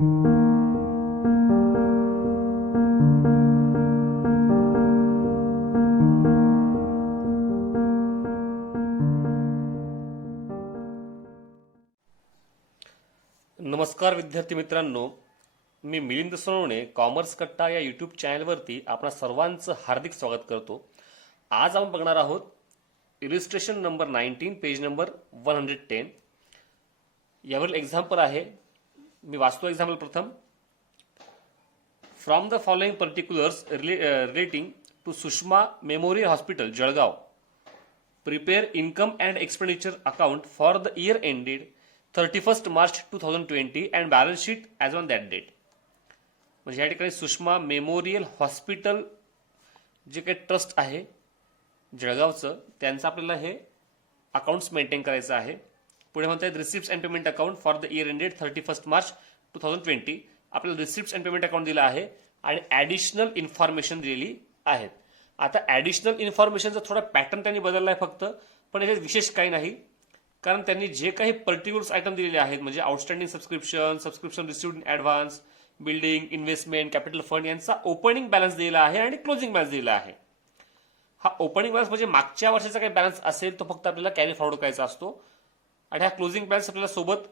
नमस्कार विद्यार्थी मित्रांनो, मी मिलिंद सोनवणे कॉमर्स कट्टा या यूट्यूब चॅनलवरती आपणा सर्वांचं हार्दिक स्वागत करतो. आज आपण बघणार आहोत इलिस्ट्रेशन नंबर 19 पेज नंबर 110. यावरील एक्झाम्पल आहे. मी वाचतो एक्झाम्पल प्रथम. From the following particulars relating to Sushma memorial hospital Jalgaon, prepare income and expenditure account for the year ended 31st March 2020 and balance sheet as on that date. म्हणजे या ठिकाणी Sushma memorial hospital जे काही trust आहे जळगावचं, त्यांचं आपल्याला हे अकाउंट्स मेंटेन करायचं आहे. पुढे म्हणतात receipts and payment account for the year ended 31st March 2020. आपल्याला रिसिप्ट्स अँड पेमेंट अकाउंट दिलं आहे आणि ॲडिशनल इन्फॉर्मेशन दिलेली आहेत. आता ॲडिशनल इन्फॉर्मेशनचा थोडा पॅटर्न त्यांनी बदलला आहे फक्त, पण याच्यात विशेष काही नाही. कारण त्यांनी जे काही पर्टिक्युलर्स आयटम दिलेले आहेत, म्हणजे outstanding subscription received in advance, building, investment, capital fund यांचा ओपनिंग बॅलन्स दिलेला आहे आणि क्लोजिंग बॅलन्स दिलेला आहे. हा ओपनिंग बॅलन्स म्हणजे मागच्या वर्षाचा काही बॅलन्स असेल तो फक्त आपल्याला कॅरी फॉरवर्ड करायचा असतो, आणि हा क्लोजिंग बॅलन्स आपल्याला सोबत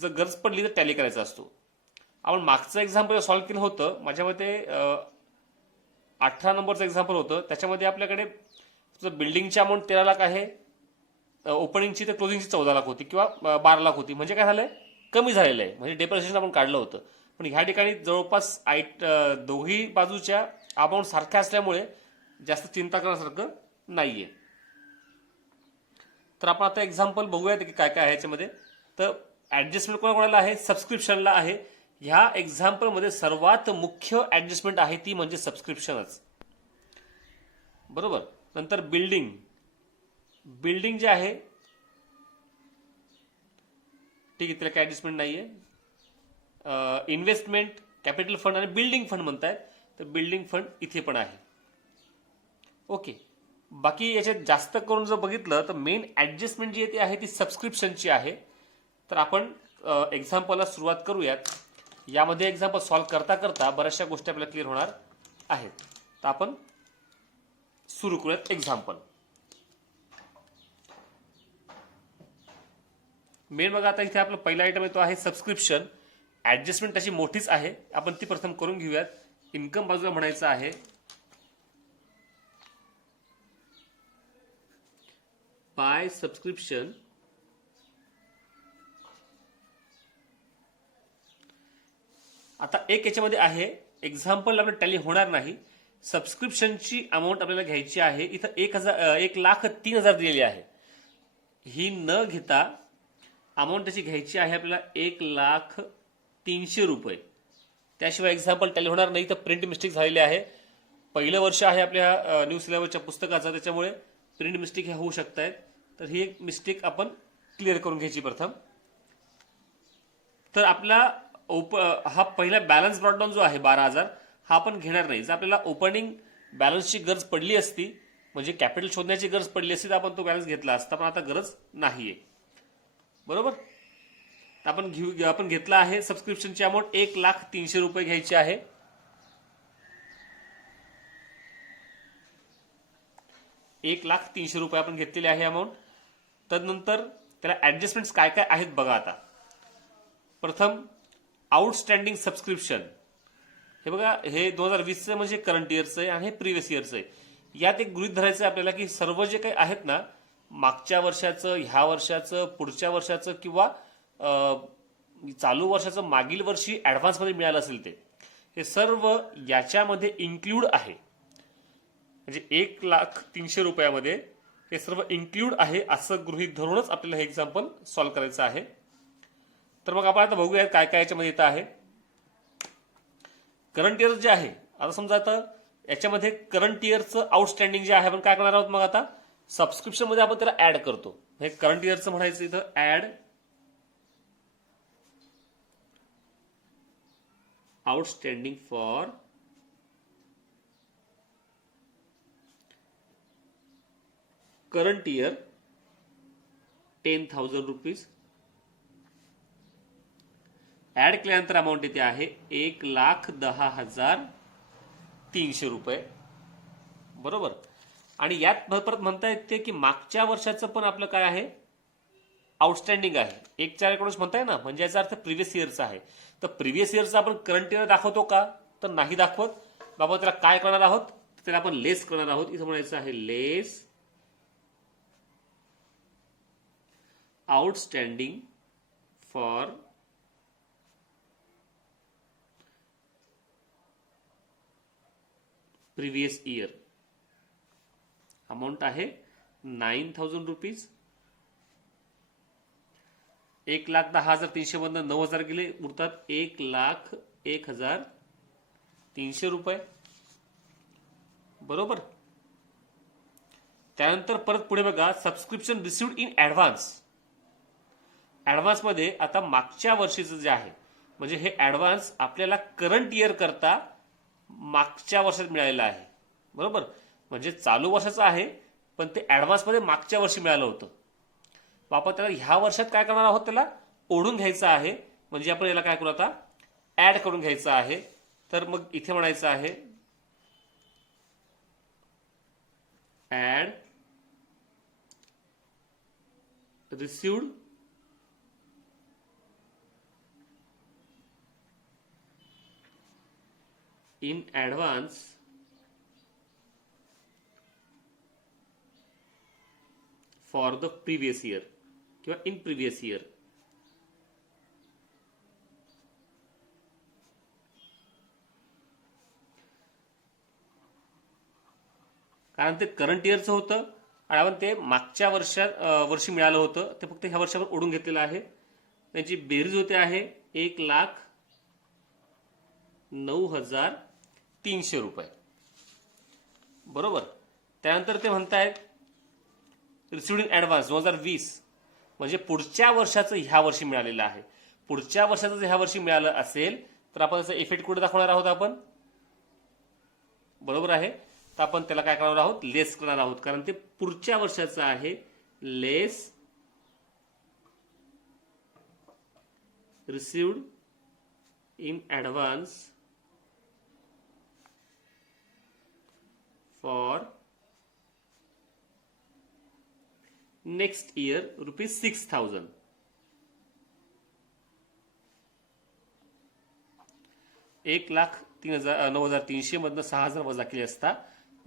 जर गरज पडली तर टॅली करायचा असतो. आपण मागचं एक्झाम्पल सॉल्व्ह केलं होतं, माझ्या मते 18 नंबरचं एक्झाम्पल होतं. त्याच्यामध्ये आपल्याकडे बिल्डिंगची अमाऊंट 13 लाख आहे, ओपनिंगची तर क्लोजिंगची 14 लाख होती किंवा 12 लाख होती. म्हणजे काय झालंय, कमी झालेलं आहे. म्हणजे डेप्रिसिएशन आपण काढलं होतं. पण ह्या ठिकाणी जवळपास दोघी बाजूच्या अमाऊंट सारख्या असल्यामुळे जास्त चिंता करण्यासारखं नाहीये. तर आपण आता एक्झाम्पल बघूयात की काय काय आहे याच्यामध्ये. तर ऍडजस्टमेंट कोणाकोणाला आहे, सबस्क्रिप्शनला आहे. ह्या एक्झाम्पलमध्ये सर्वात मुख्य ऍडजस्टमेंट आहे ती म्हणजे सबस्क्रिप्शनच, बरोबर. नंतर बिल्डिंग जे आहे, ठीक आहे, त्याला काय ऍडजस्टमेंट नाहीये. इन्व्हेस्टमेंट, कॅपिटल फंड आणि बिल्डिंग फंड म्हणतायत, तर बिल्डिंग फंड इथे पण आहे. ओके. बाकी याच्यात जास्त करून जर बघितलं तर मेन ऍडजस्टमेंट जी आहे ती सबस्क्रिप्शनची आहे. तर आपण एक्झाम्पलला सुरुवात करूयात. यामध्ये एक्झाम्पल सॉल्व्ह करता करता बऱ्याचशा गोष्टी आपल्याला क्लिअर होणार आहेत. तर आपण सुरू करूयात एक्झाम्पल. मेन बघा, आता इथे आपला पहिला आयटम येतो आहे सबस्क्रिप्शन. ऍडजस्टमेंट त्याची मोठीच आहे, आपण ती प्रथम करून घेऊयात. इन्कम बाजूला म्हणायचं आहे बाय सबस्क्रिप्शन आता एक याच्यामध्ये आहे, एक्झाम्पल आपलं टॅली होणार नाही. सबस्क्रिप्शनची अमाऊंट आपल्याला घ्यायची आहे. इथं 1,03,000 दिलेली आहे. ही न घेता अमाऊंट त्याची घ्यायची आहे आपल्याला 1,03,000 रुपये. त्याशिवाय एक्झाम्पल टॅली होणार नाही. तर प्रिंट मिस्टेक झालेली आहे. पहिलं वर्ष आहे आपल्या न्यू सिलेबसच्या पुस्तकाचं, त्याच्यामुळे प्रिंट मिस्टेक ह्या होऊ शकत आहेत. तर ही एक मिस्टेक आपण क्लिअर करून घ्यायची प्रथम. तर आपला हा पहिला बॅलन्स ब्रॉडडाऊन जो आहे 12,000, हा आपण घेणार नाही. जर आपल्याला ओपनिंग बॅलन्सची गरज पडली असती, म्हणजे कॅपिटल शोधण्याची गरज पडली असती, तर आपण तो बॅलन्स घेतला असता. पण आता गरज नाहीये, बरोबर. आपण घेतला आहे सबस्क्रिप्शनची अमाऊंट 1,03,000 रुपये घ्यायची आहे. 1,03,000 रुपये आपण घेतलेले आहे अमाऊंट. तदनंतर त्याला ऍडजस्टमेंट्स काय काय आहेत बघा. आता प्रथम आउटस्टँडिंग सबस्क्रिप्शन. हे बघा, हे 2020चं म्हणजे करंट इयरचं आहे आणि हे प्रिव्हियस इयरचं आहे. यात एक गृहीत धरायचं आहे आपल्याला की सर्व जे काही आहेत ना, मागच्या वर्षाचं, ह्या वर्षाचं, पुढच्या वर्षाचं किंवा चालू वर्षाचं मागील वर्षी ऍडव्हान्समध्ये मिळालं असेल ते सर्व याच्यामध्ये इन्क्लूड आहे. म्हणजे 1,03,000 रुपयामध्ये हे सर्व इन्क्लूड आहे असं गृहीत धरूनच आपल्याला हे एक्झाम्पल सॉल्व्ह करायचं आहे. तर मग आपण आता बघूया काय काय याच्यामध्ये येतं आहे. करंट इयर जे आहे, आता समजा आता याच्यामध्ये करंट इयरचं आउटस्टँडिंग जे आहे आपण काय करणार आहोत, मग आता सबस्क्रिप्शन मध्ये आपण त्याला ऍड करतो. हे करंट इयरचं म्हणायचं इथं add outstanding for current year 10,000 rupees add केल्यानंतर अमाऊंट येते आहे 1,10,300 रुपये. बरोबर. आणि यात परत म्हणता येते की मागच्या वर्षाचं पण आपलं काय आहे, आउटस्टँडिंग आहे. 1,419 म्हणताय ना, म्हणजे याचा अर्थ प्रिव्हियस इयरचा आहे. तर प्रिव्हियस इयरचा आपण करंट इयर दाखवतो का, तर नाही दाखवत. बाबा त्याला काय करणार आहोत, त्याला आपण लेस करणार आहोत. इथं म्हणायचं आहे less outstanding for previous year. Amount आहे 9,000 रुपीज. 1,10,300 मधनं 9,000 गेले, उरतात 1,01,300 रुपये. बरोबर. त्यानंतर परत पुढे बघा, subscription received in advance. Advance मध्ये आता मागच्या वर्षीचं जे आहे, म्हणजे हे ऍडव्हान्स आपल्याला करंट इयर करता मागच्या वर्षात मिळालेलं आहे. बरोबर. म्हणजे चालू वर्षाचं आहे, पण ते ऍडव्हान्स मध्ये मागच्या वर्षी मिळालं होतं. आपण त्याला ह्या वर्षात काय करणार आहोत, त्याला ओढून घ्यायचं आहे. म्हणजे आपण याला काय करू आता, ऍड करून घ्यायचं आहे. तर मग इथे म्हणायचं आहे add received in advance for the previous year किंवा इन प्रिव्हियस इयर. कारण ते करंट इयरचं होतं आणि आपण ते मागच्या वर्षी मिळालं होतं, ते फक्त ह्या वर्षावर ओढून घेतलेलं आहे. त्यांची बेरीज होते आहे 1,09,300 रुपये. बरोबर. त्यानंतर ते म्हणतायत रिसिव्ड इन ऍडव्हान्स 2020, म्हणजे पुढच्या वर्षाचं ह्या वर्षी मिळालेलं आहे. पुढच्या वर्षाचं जर ह्या वर्षी मिळालं असेल तर आपण त्याचा इफेक्ट कुठे दाखवणार आहोत आपण. बरोबर आहे. तर आपण त्याला काय करणार आहोत, लेस करणार आहोत, कारण ते पुढच्या वर्षाचं आहे. Less received in advance for next year ₹6,000. एक लाख 9,300 मधनं 6,000 वजा केले असता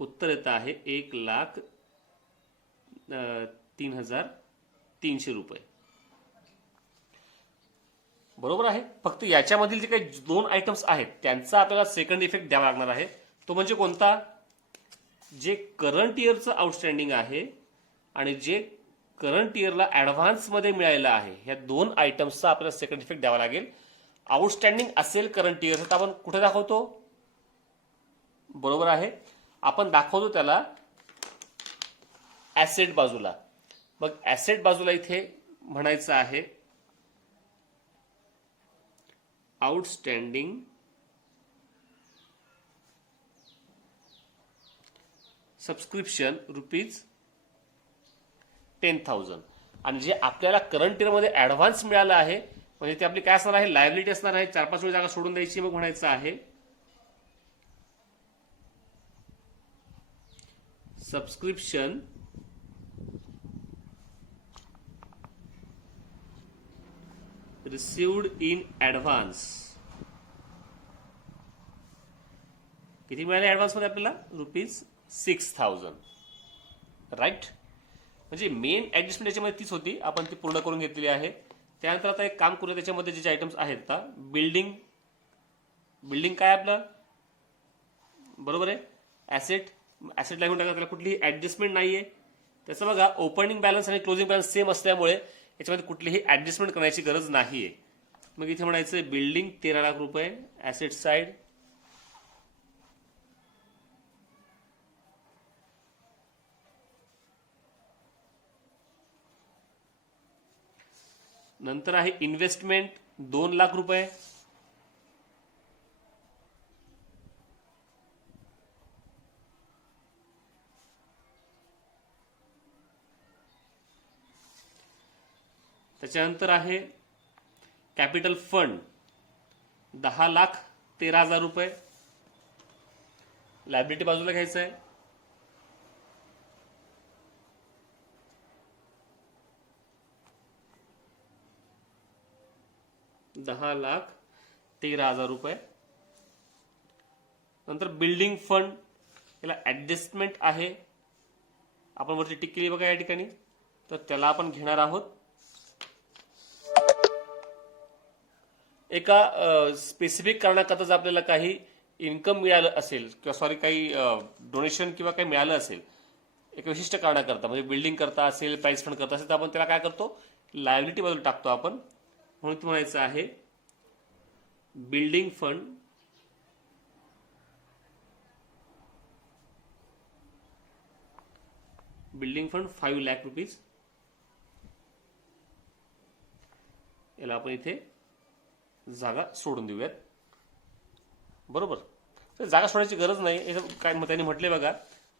उत्तर येतं आहे 1,03,300 रुपये. बरोबर आहे. फक्त याच्यामधील जे काही दोन आयटम्स आहेत त्यांचा आपल्याला सेकंड इफेक्ट द्यावा लागणार आहे. तो म्हणजे कोणता, जे करंट इयरचं आउटस्टँडिंग आहे आणि जे करंट इयरला ऍडव्हान्स मध्ये मिळालेलं आहे, ह्या दोन आयटम्सचा आपल्याला सेकंड इफेक्ट द्यावा लागेल. आउटस्टँडिंग असेल करंट इयर तर आपण कुठे दाखवतो. बरोबर आहे. आपण दाखवतो त्याला ऍसेट बाजूला. मग ऍसेट बाजूला इथे म्हणायचं आहे आउटस्टँडिंग सबस्क्रिप्शन ₹10,000. आणि जे आपल्याला करंट इयर मध्ये ऍडव्हान्स मिळालं आहे, म्हणजे ती आपली काय असणार आहे, लायबिलिटी असणार आहे. 4-5 वेळी जागा सोडून द्यायची. मग म्हणायचं आहे सबस्क्रिप्शन रिसिव्ड इन ऍडव्हान्स. किती मिळाले ऍडव्हान्स मध्ये आपल्याला, ₹6,000. राईट. म्हणजे मेन ऍडजस्टमेंट याच्यामध्ये तीच होती, आपण ती पूर्ण करून घेतलेली आहे. त्यानंतर आता एक काम करूया, त्याच्यामध्ये जे आयटम्स आहेत आता बिल्डिंग काय आपलं. बरोबर आहे. ऍसेट लागून टाका, त्याला कुठलीही ऍडजस्टमेंट नाहीये. त्याचं बघा ओपनिंग बॅलन्स आणि क्लोजिंग बॅलन्स सेम असल्यामुळे याच्यामध्ये कुठलीही ऍडजस्टमेंट करण्याची गरज नाहीये. मग इथे म्हणायचं बिल्डिंग 13 लाख रुपये ऍसेट साइड. नंतर आहे इन्व्हेस्टमेंट 2 लाख रुपये. त्याच्यानंतर आहे कॅपिटल फंड 10,13,000 रुपये. लायबिलिटी बाजूला घ्यायचं आहे. ₹10,13,000. नंतर बिल्डिंग फंड, याला ऍडजस्टमेंट आहे, आपण वरती टिक केली बघा या ठिकाणी, तर त्याला आपण घेणार आहोत. एका स्पेसिफिक कारणाकरता जर आपल्याला काही इन्कम मिळालं असेल किंवा सॉरी काही डोनेशन किंवा काही मिळालं असेल एका विशिष्ट कारणाकरता, म्हणजे बिल्डिंग करता असेल, प्राइस फंड करता असेल, तर आपण त्याला काय करतो, लायबिलिटी बाजूला टाकतो आपण. म्हणून ते म्हणायचं आहे बिल्डिंग फंड ₹5,00,000. याला आपण इथे जागा सोडून देऊयात. बरोबर, तर जागा सोडायची गरज नाही. काय त्यांनी म्हटले बघा,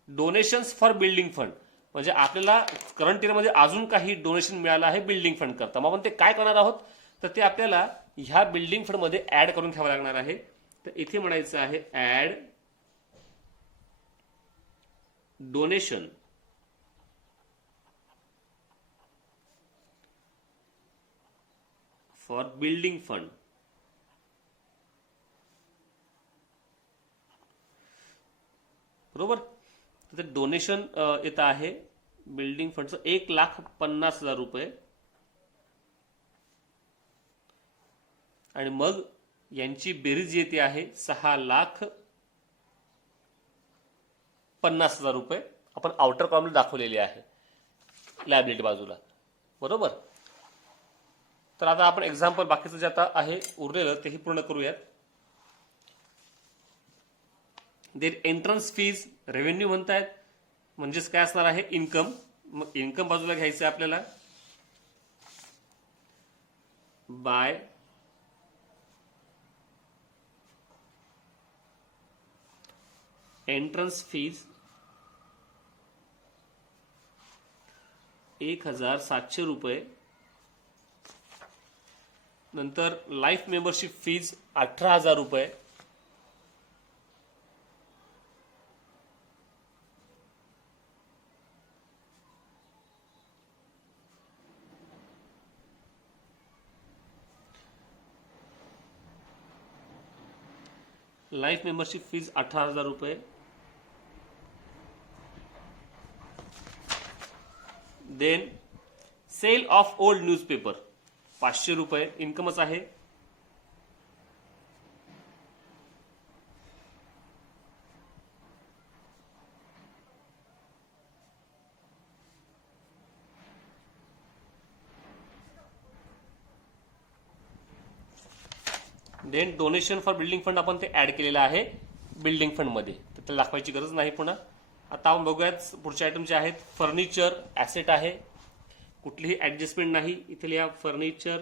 डोनेशन्स फॉर बिल्डिंग फंड, म्हणजे आपल्याला करंट इयरमध्ये अजून काही डोनेशन मिळालं आहे बिल्डिंग फंड करता. मग आपण ते काय करणार आहोत, तर ते आपल्याला ह्या बिल्डिंग फंड मध्ये ऍड करून घ्यावं लागणार आहे. तर इथे म्हणायचं आहे add donation for building fund. बरोबर, तर डोनेशन येत आहे बिल्डिंग फंडचं ₹1,50,000. आणि मग यांची बेरीज येते आहे ₹6,50,000. आपण आउटर कॉलमला दाखवलेली आहे लायबिलिटी बाजूला. बरोबर, तर आता आपण एक्झाम्पल बाकीचं जे आता आहे उरलेलं तेही पूर्ण करूयात. देन एंट्रन्स फीज रेव्हेन्यू म्हणतायत, म्हणजेच काय असणार आहे, इन्कम. मग इन्कम बाजूला घ्यायचं आहे आपल्याला. By entrance fees ₹1,700. नंतर life membership fees ₹18,000. Life membership fees ₹18,000. Then sale of old newspaper ₹500 इन्कमच आहे. Then donation for building fund आपण ते ऍड केलेलं आहे बिल्डिंग फंड मध्ये, तर त्याला दाखवायची गरज नाही पुन्हा. आता आपण बघूयात पुढचे आयटम जे आहेत. फर्निचर ऍसेट आहे, कुठलीही ऍडजस्टमेंट नाही. इथे लिहा furniture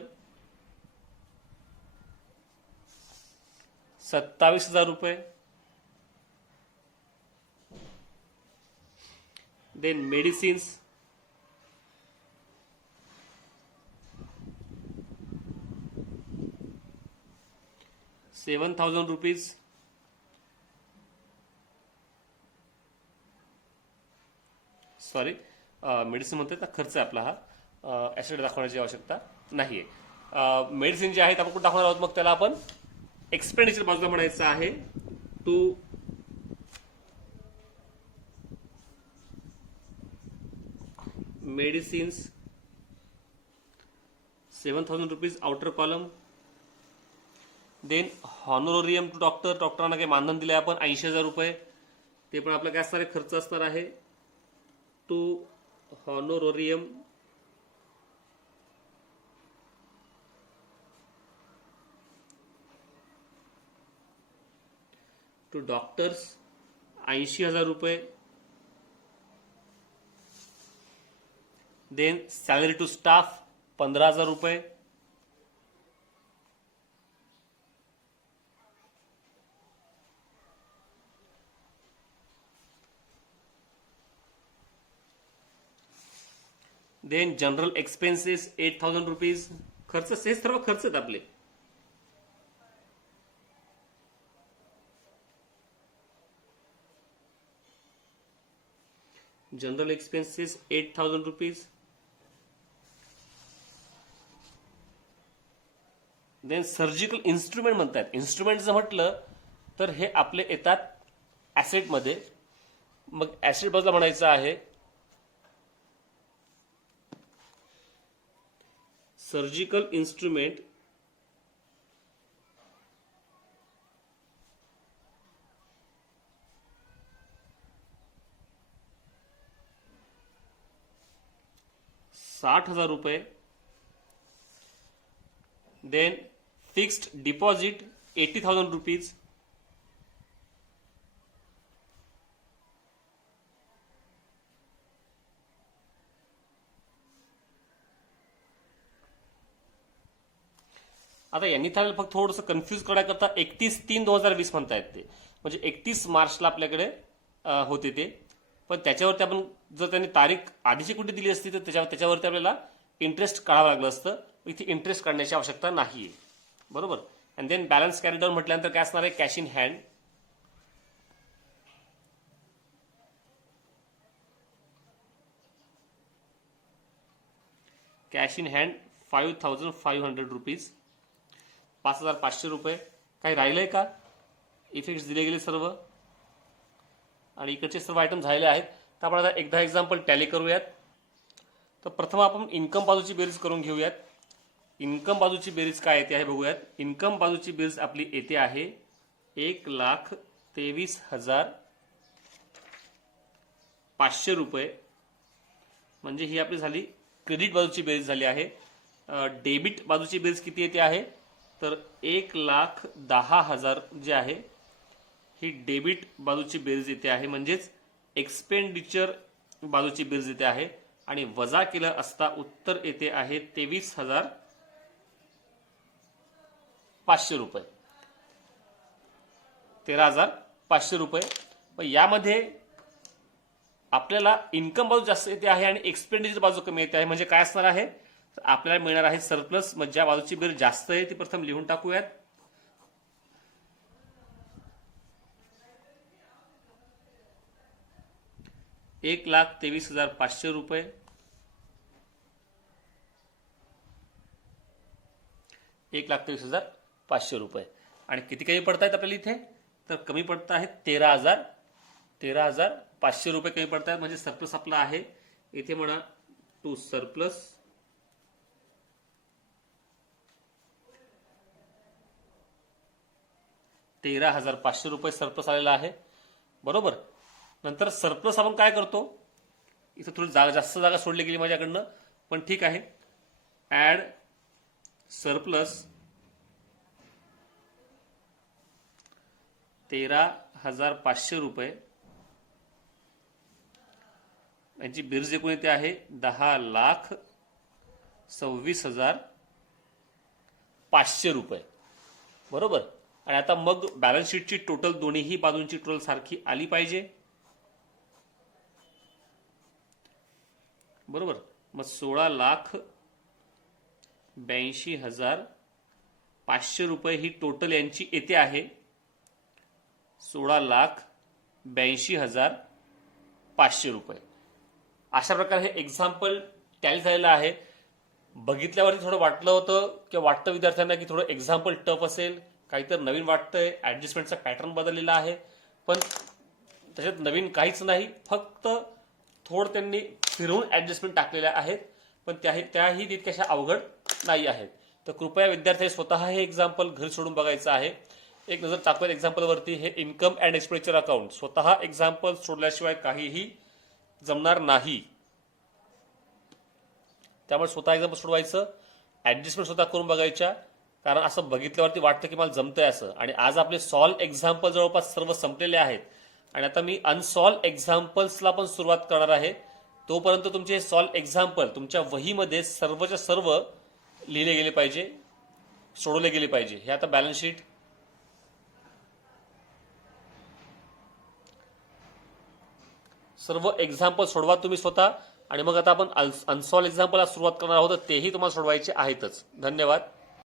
₹27,000. Then medicines ₹7,000. Sorry, medicine म्हणतात ना, खर्च आहे आपला हा, ऍसेट दाखवण्याची आवश्यकता नाहीये. मेडिसिन जे आहेत आपण कुठे दाखवणार आहोत, मग त्याला आपण एक्सपेंडिचर बाजूला म्हणायचं आहे to medicines ₹7,000 outer column. Then honorarium to doctor, डॉक्टरांना काही मानधन दिले आपण ₹80,000. ते पण आपला काय असणार आहे, खर्च असणार आहे. To honorarium to doctors ₹80,000. Then salary to staff ₹15,000. Then general expenses ₹8,000. खर्च हे सर्व खर्च आहेत आपले. General expenses 8,000 rupees. Then surgical instrument म्हणतात. इन्स्ट्रुमेंट जर म्हटलं तर हे आपले येतात ॲसेटमध्ये. मग ॲसेट बाजूला म्हणायचं आहे surgical instrument ₹60,000. Then fixed deposit 80,000 rupees. आता यांनी थांबेल फक्त थोडंसं कन्फ्यूज करण्याकरता 31/3/2020 म्हणतायत ते, म्हणजे 31 मार्चला आपल्याकडे होते ते. पण त्याच्यावरती आपण जर त्यांनी तारीख आधीची कुठे दिली असती तर त्याच्यावरती आपल्याला इंटरेस्ट काढावं लागलं असतं. इथे इंटरेस्ट काढण्याची आवश्यकता नाही आहे. बरोबर. And then balance carry down म्हटल्यानंतर काय असणार आहे, cash in hand. Cash in hand 5,500 rupees. 5,500 रुपये. काही राहिलंय का? इफेक्ट्स दिले गेले सर्व आणि इकडचे सर्व आयटम झालेले आहेत. तर आपण आता एकदा एक्झाम्पल टॅली करूयात. तर प्रथम आपण इन्कम बाजूची बेरीज करून घेऊयात. इन्कम बाजूची बेरीज काय येते आहे बघूयात. इन्कम बाजूची बेरीज आपली येते आहे 1,23,500 रुपये. म्हणजे ही आपली झाली क्रेडिट बाजूची बेरीज झाली आहे. डेबिट बाजूची बेरीज किती येते आहे तर 1,10,000 जे आहे ही डेबिट बाजूची बेरीज येते आहे. म्हणजेच एक्सपेंडिचर बाजूची बेरीज येते आहे आणि वजा केलं असता उत्तर येते आहे 23,500 रुपये. 13,500 रुपये. पण यामध्ये आपल्याला इन्कम बाजू जास्त येते आहे आणि एक्सपेंडिचर बाजू कमी येते आहे. म्हणजे काय असणार आहे, आपल्याला मिळणार आहे सरप्लस. मग ज्या बाजूची बेरीज जास्त आहे ती प्रथम लिहून टाकूयात. ₹1,23,500 रुपये. ₹1,23,500 रुपये. आणि किती कमी पडतायत आपल्याला इथे तर कमी पडत आहेत 13,500 रुपये कमी पडतायत. म्हणजे सरप्लस आपला आहे इथे म्हणा टू सरप्लस 13,500 रुपये सरप्लस आलेला आहे. बरोबर. नंतर सरप्लस आपण काय करतो, इथं थोडी जास्त जागा सोडली गेली माझ्याकडनं, पण ठीक आहे. ऍड सरप्लस 13,500 रुपये. यांची बेरीज एकूण येते आहे 10,26,500 रुपये. बरोबर. आणि आता मग बॅलन्स शीटची टोटल दोन्हीही बाजूंची टोटल सारखी आली पाहिजे. बरोबर. मग 16,82,500 रुपये ही टोटल यांची येते आहे. 16,82,500 रुपये. अशा प्रकारे हे एक्झाम्पल टॅली झालेलं आहे. बघितल्यावरती थोडं वाटलं होतं किंवा वाटतं विद्यार्थ्यांना की थोडं एक्झाम्पल टफ असेल, काहीतरी नवीन वाटतंय, ऍडजस्टमेंटचा पॅटर्न बदललेला आहे. पण त्याच्यात नवीन काहीच नाही, फक्त थोडं त्यांनी फिरवून ऍडजस्टमेंट टाकलेल्या आहेत. पण त्याही तितक्याशा अवघड नाही आहेत. तर कृपया विद्यार्थ्यांनी स्वतः हे एक्झाम्पल घरी सोडून बघायचं आहे. एक नजर टाकूयात एक्झाम्पलवरती. हे इन्कम अँड एक्सपेंडिचर अकाउंट स्वतः एक्झाम्पल सोडल्याशिवाय काहीही जमणार नाही. त्यामुळे स्वतः एक्झाम्पल सोडवायचं, ऍडजस्टमेंट स्वतः करून बघायच्या. कारण असं बघितल्यावरती वाटतं की मला जमतंय असं. आणि आज आपले सॉल्व एक्झाम्पल जवळपास सर्व संपलेले आहेत आणि आता मी अनसॉल्व एक्झाम्पल्सला पण सुरुवात करणार आहे. तोपर्यंत तुमचे सॉल्व एक्झाम्पल तुमच्या वहीमध्ये सर्वच्या सर्व लिहिले गेले पाहिजे, सोडवले गेले पाहिजे. हे आता बॅलन्स शीट, सर्व एक्झाम्पल सोडवा तुम्ही स्वतः. आणि मग आता आपण अनसॉल्व एक्झाम्पलला सुरुवात करणार आहोत, तेही तुम्हाला सोडवायचे आहेतच. धन्यवाद.